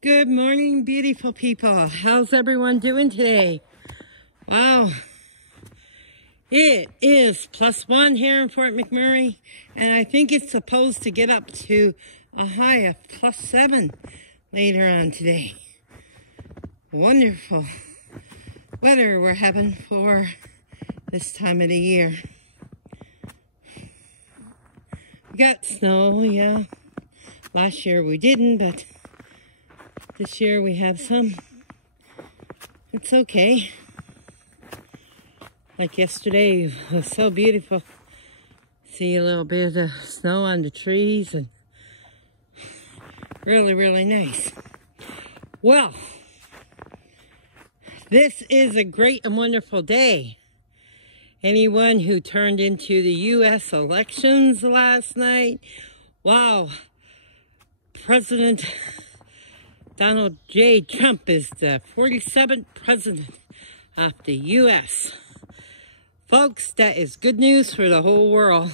Good morning, beautiful people. How's everyone doing today? Wow. It is +1 here in Fort McMurray, and I think it's supposed to get up to a high of +7 later on today. Wonderful weather we're having for this time of the year. We got snow, yeah. Last year we didn't, but this year we have some. It's okay. Like yesterday, it was so beautiful. See a little bit of snow on the trees and really, really nice. Well, this is a great and wonderful day. Anyone who turned into the U.S. elections last night, wow, President Donald J. Trump is the 47th president of the U.S. Folks, that is good news for the whole world.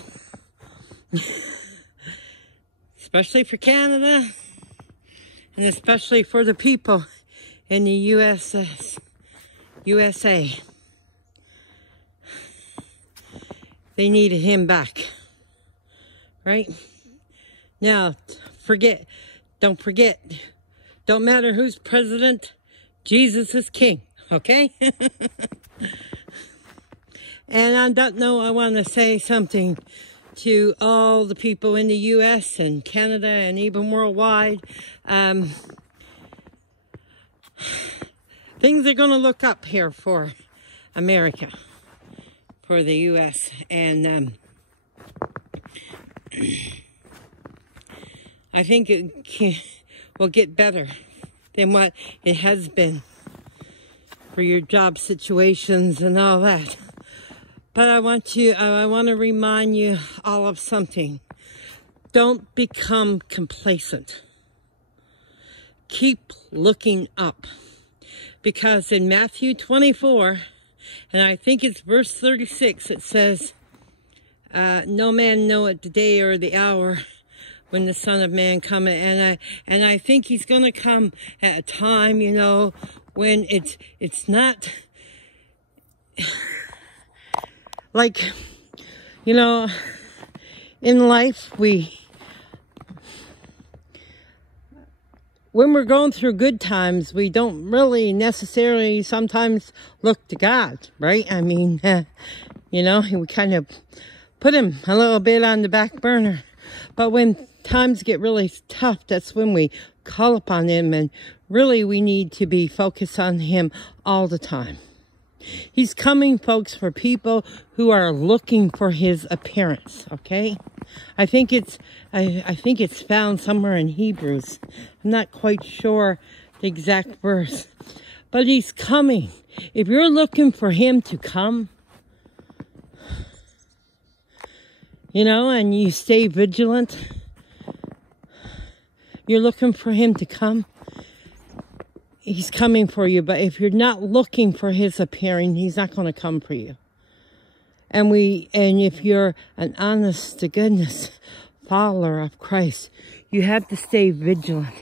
Especially for Canada, and especially for the people in the USA. They needed him back, right? Now, don't forget, don't matter who's president, Jesus is king, okay? And on that note, I want to say something to all the people in the U.S. and Canada and even worldwide. Things are going to look up here for America, for the U.S. And I think it will get better than what it has been for your job situations and all that. But I want to remind you all of something. Don't become complacent. Keep looking up. Because in Matthew 24, and I think it's verse 36, it says, no man knoweth the day or the hour when the Son of Man cometh. And I think he's going to come at a time, you know, when it's not like, you know, in life when we're going through good times, we don't really necessarily sometimes look to God, right? I mean, you know, we kind of put him a little bit on the back burner. But when times get really tough, that's when we call upon him, and really we need to be focused on him all the time. He's coming, folks, for people who are looking for his appearance, okay? I think it's found somewhere in Hebrews. I'm not quite sure the exact verse, but he's coming. If you're looking for him to come, you know, and you stay vigilant, you're looking for him to come, he's coming for you. But if you're not looking for his appearing, he's not going to come for you. And if you're an honest to goodness follower of Christ, you have to stay vigilant.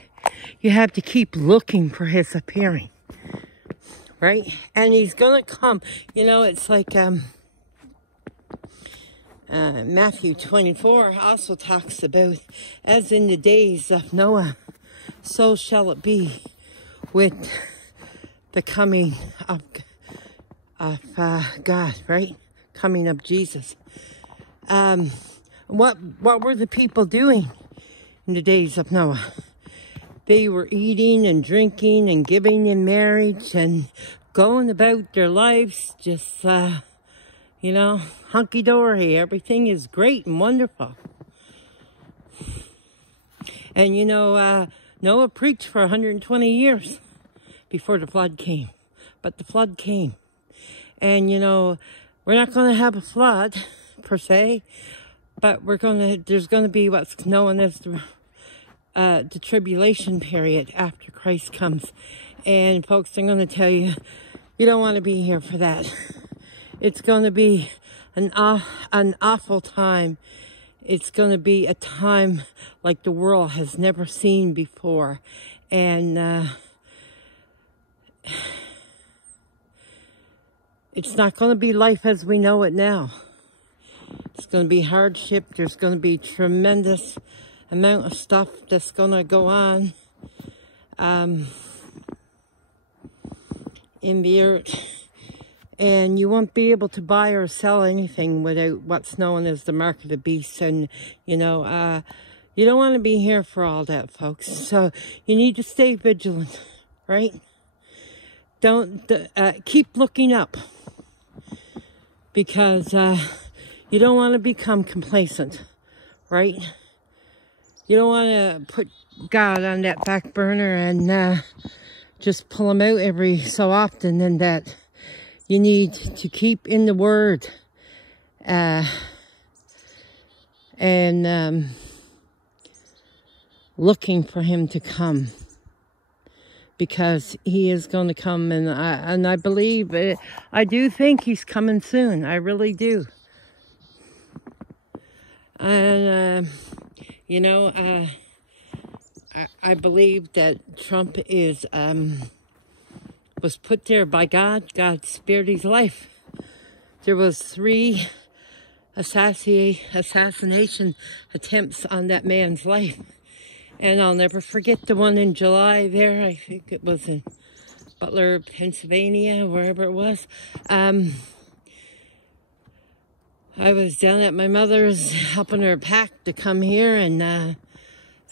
You have to keep looking for his appearing, right? And he's going to come. You know, it's like Matthew 24 also talks about, as in the days of Noah, so shall it be with the coming of God, right? Coming of Jesus. What were the people doing in the days of Noah? They were eating and drinking and giving in marriage and going about their lives just, you know, hunky-dory. Everything is great and wonderful. And, you know, Noah preached for 120 years before the flood came. But the flood came. And, you know, we're not going to have a flood, per se. But there's going to be what's known as the tribulation period after Christ comes. And, folks, I'm going to tell you, you don't want to be here for that. It's going to be an awful time. It's going to be a time like the world has never seen before. And it's not going to be life as we know it now. It's going to be hardship. There's going to be tremendous amount of stuff that's going to go on in the earth. And you won't be able to buy or sell anything without what's known as the mark of the beast. And, you know, you don't want to be here for all that, folks. So you need to stay vigilant, right? Don't keep looking up, because you don't want to become complacent, right? You don't want to put God on that back burner and just pull him out every so often, and that you need to keep in the Word and looking for him to come, because he is going to come, and I believe it. I do think he's coming soon. I really do. And you know, I believe that Trump is was put there by God. God spared his life. There was 3 assassination attempts on that man's life. And I'll never forget the one in July there. I think it was in Butler, Pennsylvania, wherever it was. I was down at my mother's helping her pack to come here, and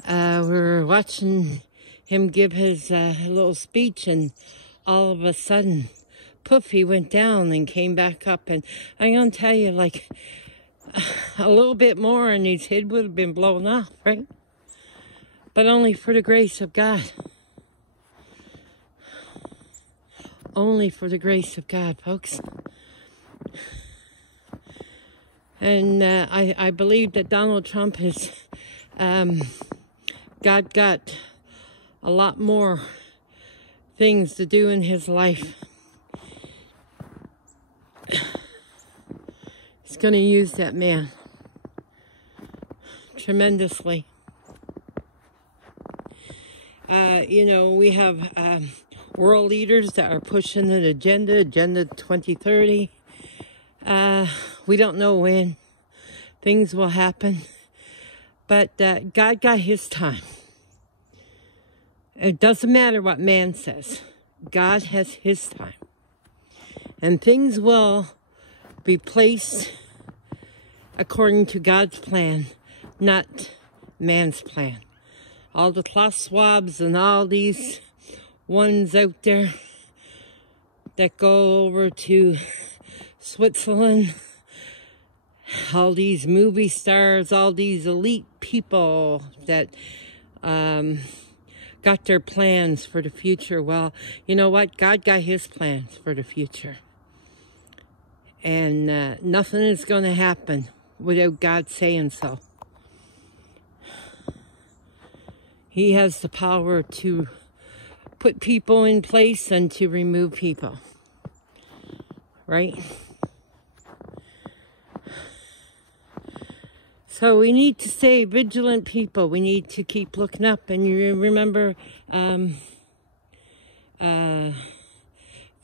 we were watching him give his little speech, and all of a sudden, poof, he went down and came back up. And I'm going to tell you, like, a little bit more and his head would have been blown off, right? But only for the grace of God. Only for the grace of God, folks. And I believe that Donald Trump has God got a lot more things to do in his life. He's going to use that man tremendously. You know, we have world leaders that are pushing an agenda 2030. We don't know when things will happen, but God got his time. It doesn't matter what man says. God has his time. And things will be placed according to God's plan, not man's plan. All the cloth swabs and all these ones out there that go over to Switzerland, all these movie stars, all these elite people that got their plans for the future. Well, you know what? God got his plans for the future. And nothing is going to happen without God saying so. He has the power to put people in place and to remove people. Right? So we need to stay vigilant, people. We need to keep looking up. And you remember the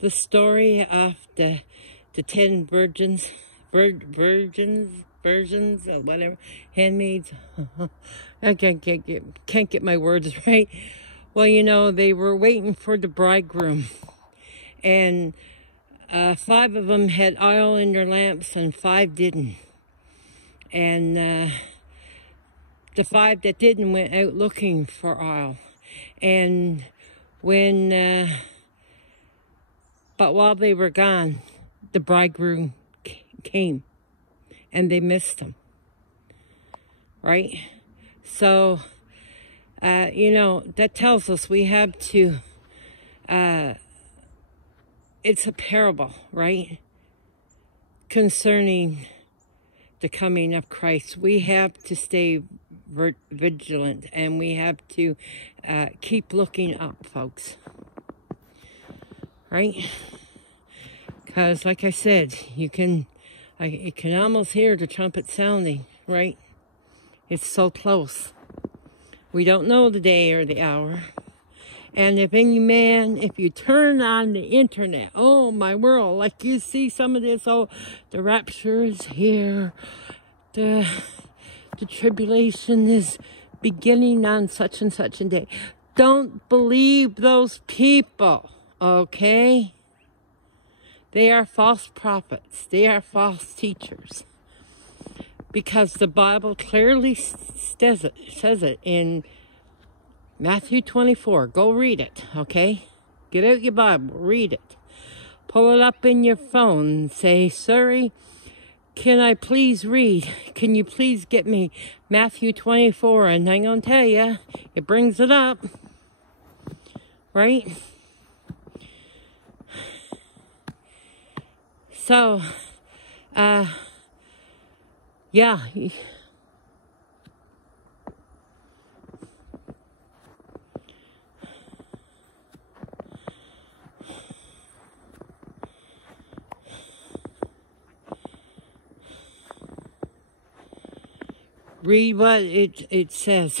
story of the 10 virgins, versions, or whatever, handmaids. I can't get my words right. Well, you know, they were waiting for the bridegroom, and 5 of them had oil in their lamps and 5 didn't. And the 5 that didn't went out looking for oil. And when but while they were gone, the bridegroom came, and they missed him. Right? So, you know, that tells us we have to, it's a parable, right? Concerning the coming of Christ. We have to stay vigilant, and we have to keep looking up, folks. Right? Because, like I said, you can almost hear the trumpet sounding, right? It's so close. We don't know the day or the hour. And if any man, if you turn on the internet, oh my world, like you see some of this, oh, the rapture is here, the tribulation is beginning on such and such a day. Don't believe those people, okay? They are false prophets. They are false teachers. Because the Bible clearly says it in Matthew 24. Go read it, okay? Get out your Bible, read it. Pull it up in your phone and say, Siri, can I please read? Can you please get me Matthew 24? And I'm going to tell you, it brings it up. Right? So, yeah. Read what it says.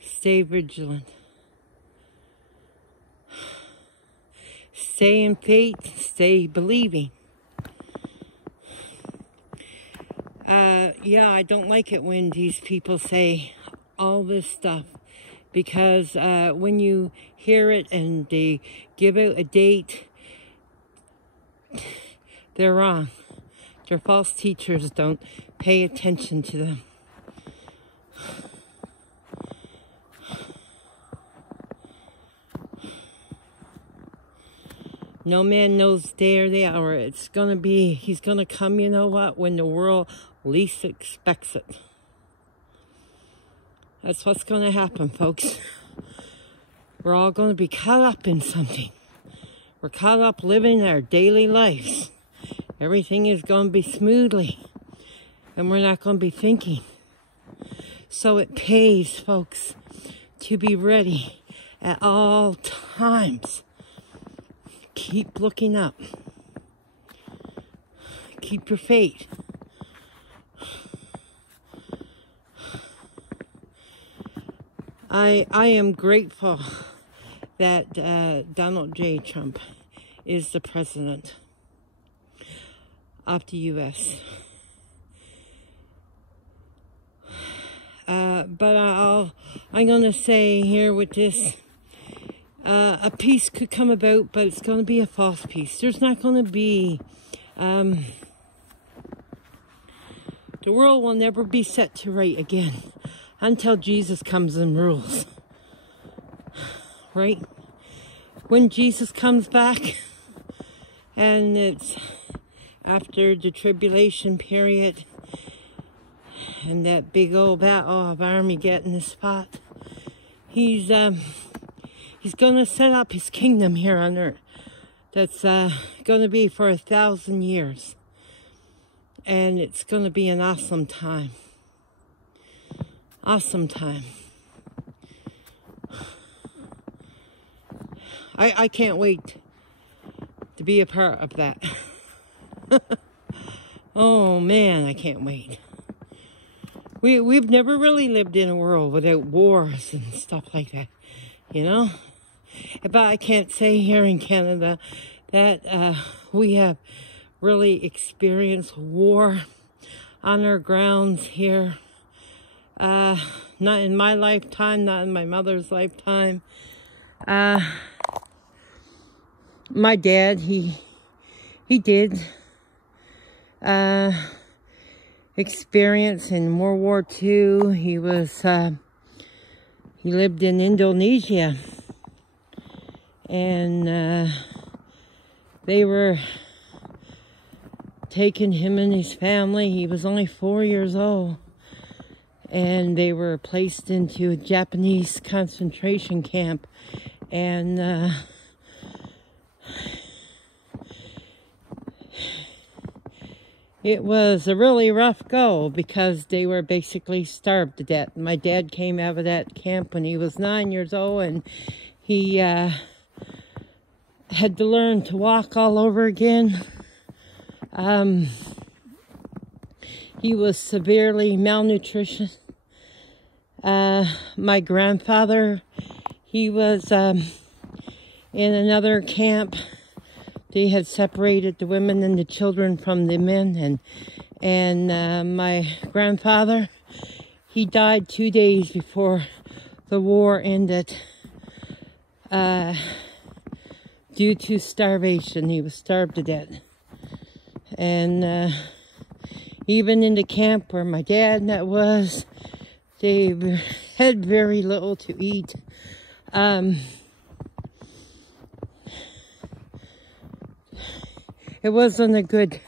Stay vigilant. Stay in faith. Stay believing. Yeah, I don't like it when these people say all this stuff. Because when you hear it and they give out a date, they're wrong. They're false teachers. Don't pay attention to them. No man knows the day or the hour. It's going to be, he's going to come, you know what, when the world least expects it. That's what's going to happen, folks. We're all going to be caught up in something. We're caught up living our daily lives. Everything is going to be smoothly. And we're not going to be thinking. So it pays, folks, to be ready at all times. Keep looking up. Keep your faith. I am grateful that Donald J. Trump is the president of the U.S. But I'm going to say here with this, a peace could come about, but it's going to be a false peace. There's not going to be, the world will never be set to right again until Jesus comes and rules. Right? When Jesus comes back, and it's after the tribulation period, and that big old battle of Armageddon is fought, he's going to set up his kingdom here on earth. That's going to be for 1,000 years. And it's going to be an awesome time. Awesome time. I can't wait to be a part of that. Oh man, I can't wait. We've never really lived in a world without wars and stuff like that, you know? But I can't say here in Canada that we have really experienced war on our grounds here. Not in my lifetime, not in my mother's lifetime. My dad, he did experience in World War II. He was, he lived in Indonesia. And they were taking him and his family. He was only 4 years old. And they were placed into a Japanese concentration camp. And it was a really rough go because they were basically starved to death. My dad came out of that camp when he was 9 years old, and he had to learn to walk all over again. He was severely malnutrition. My grandfather, he was in another camp. They had separated the women and the children from the men, and my grandfather, he died 2 days before the war ended due to starvation. He was starved to death. And even in the camp where my dad was, they had very little to eat. It wasn't a good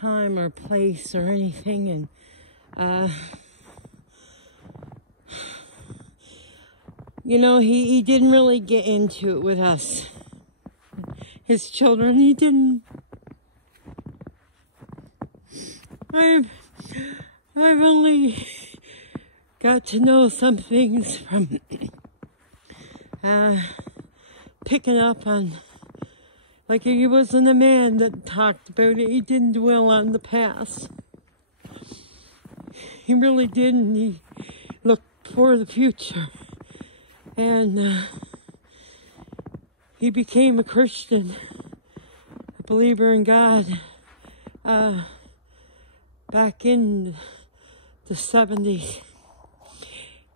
time or place or anything, and you know, he didn't really get into it with us, his children. He didn't. I've only got to know some things from picking up on, like, he wasn't a man that talked about it. He didn't dwell on the past. He really didn't. He looked for the future. And he became a Christian, a believer in God, back in the 70s.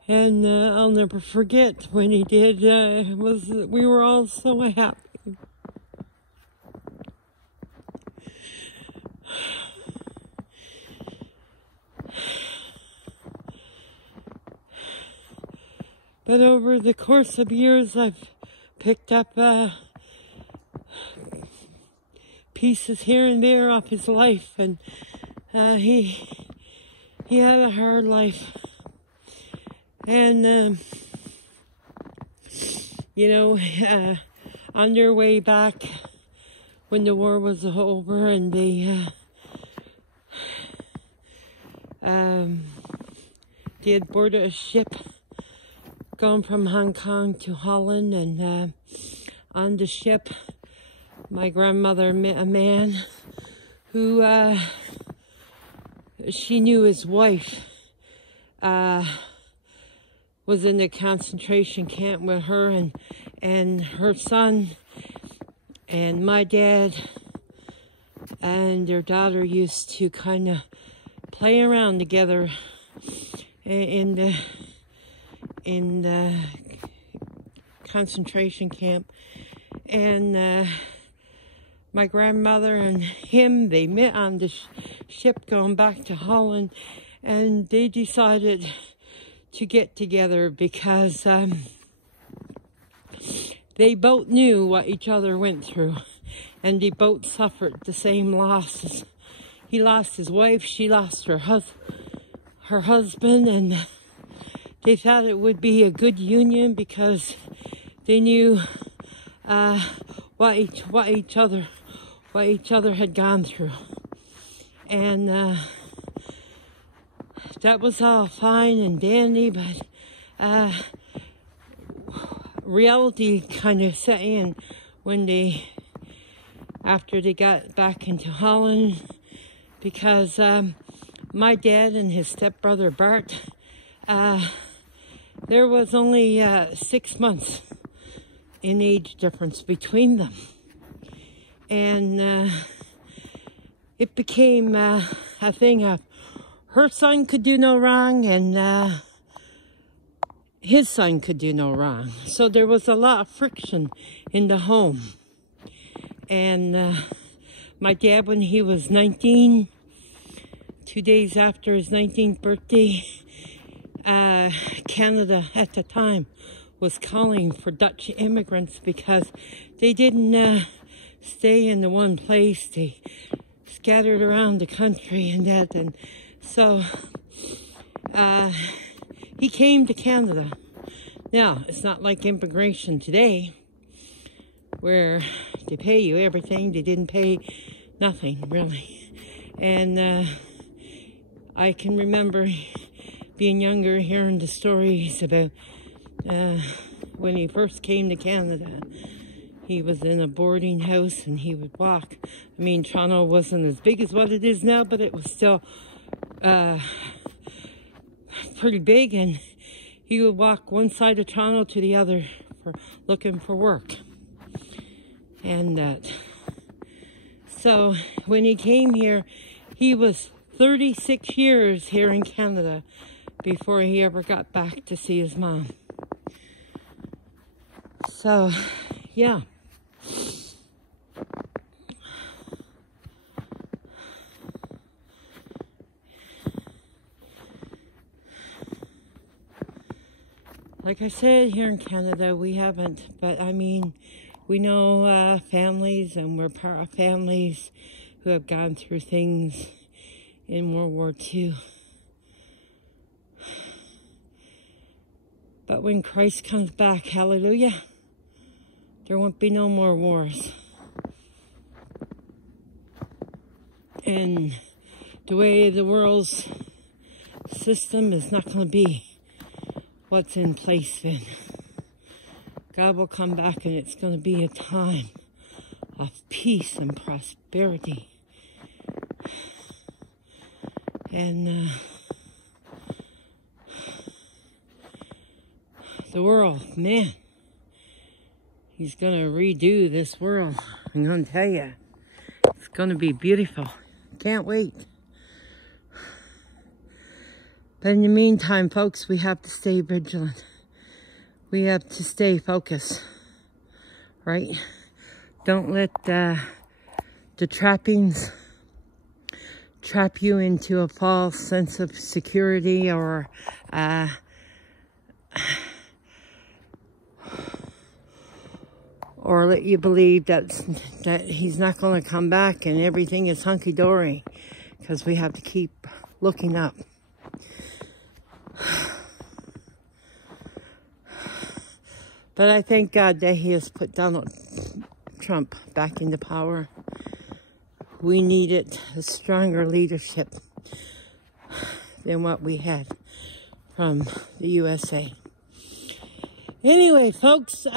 And I'll never forget when he did. We were all so happy. But over the course of years, I've picked up pieces here and there of his life, and he had a hard life. And you know, on their way back when the war was over, and they had boarded a ship going from Hong Kong to Holland, and on the ship, my grandmother met a man who she knew his wife was in the concentration camp with her and her son, and my dad and their daughter used to kind of play around together in the concentration camp. And my grandmother and him, they met on the ship going back to Holland, and they decided to get together because they both knew what each other went through, and they both suffered the same losses. He lost his wife, she lost her husband, and they thought it would be a good union because they knew what each other had gone through. And that was all fine and dandy, but reality kind of set in when after they got back into Holland, because my dad and his stepbrother Bart, there was only 6 months in age difference between them. And it became a thing of her son could do no wrong, and his son could do no wrong. So there was a lot of friction in the home. And my dad, when he was 19, 2 days after his 19th birthday, Canada at the time was calling for Dutch immigrants because they didn't stay in the one place. They scattered around the country and that. And so he came to Canada. Now, it's not like immigration today where they pay you everything. They didn't pay nothing, really. And I can remember being younger, hearing the stories about when he first came to Canada. He was in a boarding house and he would walk. I mean, Toronto wasn't as big as what it is now, but it was still pretty big. And he would walk one side of Toronto to the other looking for work. And that. So when he came here, he was 36 years here in Canada before he ever got back to see his mom. So, yeah. Like I said, here in Canada, we haven't, but I mean, we know families, and we're part of families who have gone through things in World War II. But when Christ comes back, hallelujah, there won't be no more wars. And the way the world's system is not going to be what's in place then. God will come back, and it's going to be a time of peace and prosperity. And the world, man, he's going to redo this world. I'm going to tell you, it's going to be beautiful. Can't wait. But in the meantime, folks, we have to stay vigilant. We have to stay focused, right? Don't let the trappings trap you into a false sense of security, or let you believe that he's not going to come back and everything is hunky-dory, because we have to keep looking up. But I thank God that he has put Donald Trump back into power. We needed a stronger leadership than what we had from the USA. Anyway, folks,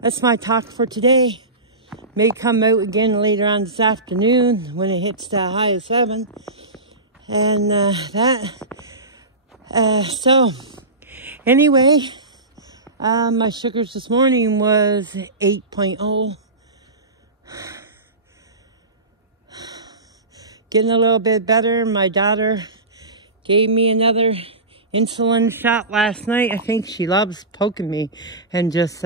that's my talk for today. May come out again later on this afternoon when it hits the high of 7. And so, anyway, my sugars this morning was 8.0. Getting a little bit better. My daughter gave me another insulin shot last night. I think she loves poking me and just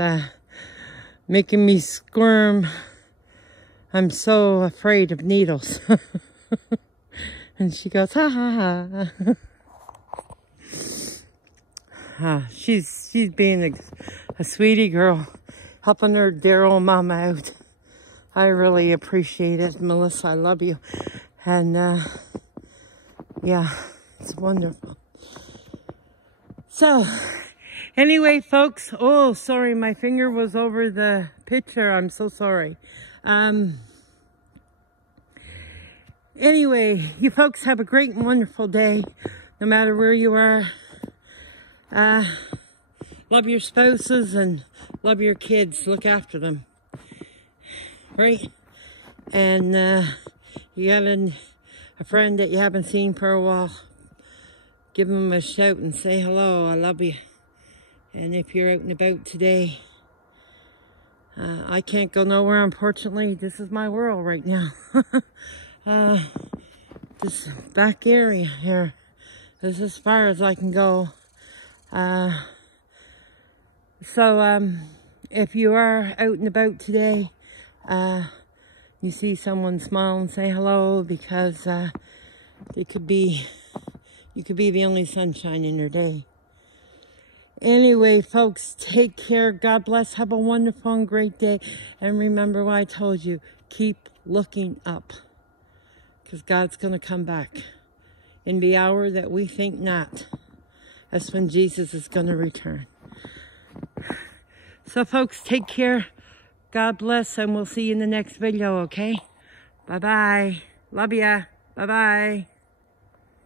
making me squirm. I'm so afraid of needles. And she goes, ha ha ha. She's being a sweetie girl, helping her dear old mama out. I really appreciate it, Melissa. I love you. And yeah, it's wonderful. So anyway, folks, oh, sorry, my finger was over the picture. I'm so sorry. Anyway, you folks have a great and wonderful day, no matter where you are. Love your spouses and love your kids. Look after them. Right? And you got a friend that you haven't seen for a while, give them a shout and say hello. I love you. And if you're out and about today, I can't go nowhere, unfortunately. This is my world right now. This back area here is as far as I can go. So if you are out and about today, you see someone smile and say hello, because you could be the only sunshine in your day. Anyway, folks, take care. God bless. Have a wonderful and great day. And remember what I told you. Keep looking up, because God's going to come back in the hour that we think not. That's when Jesus is going to return. So, folks, take care. God bless, and we'll see you in the next video, okay? Bye-bye. Love ya. Bye-bye.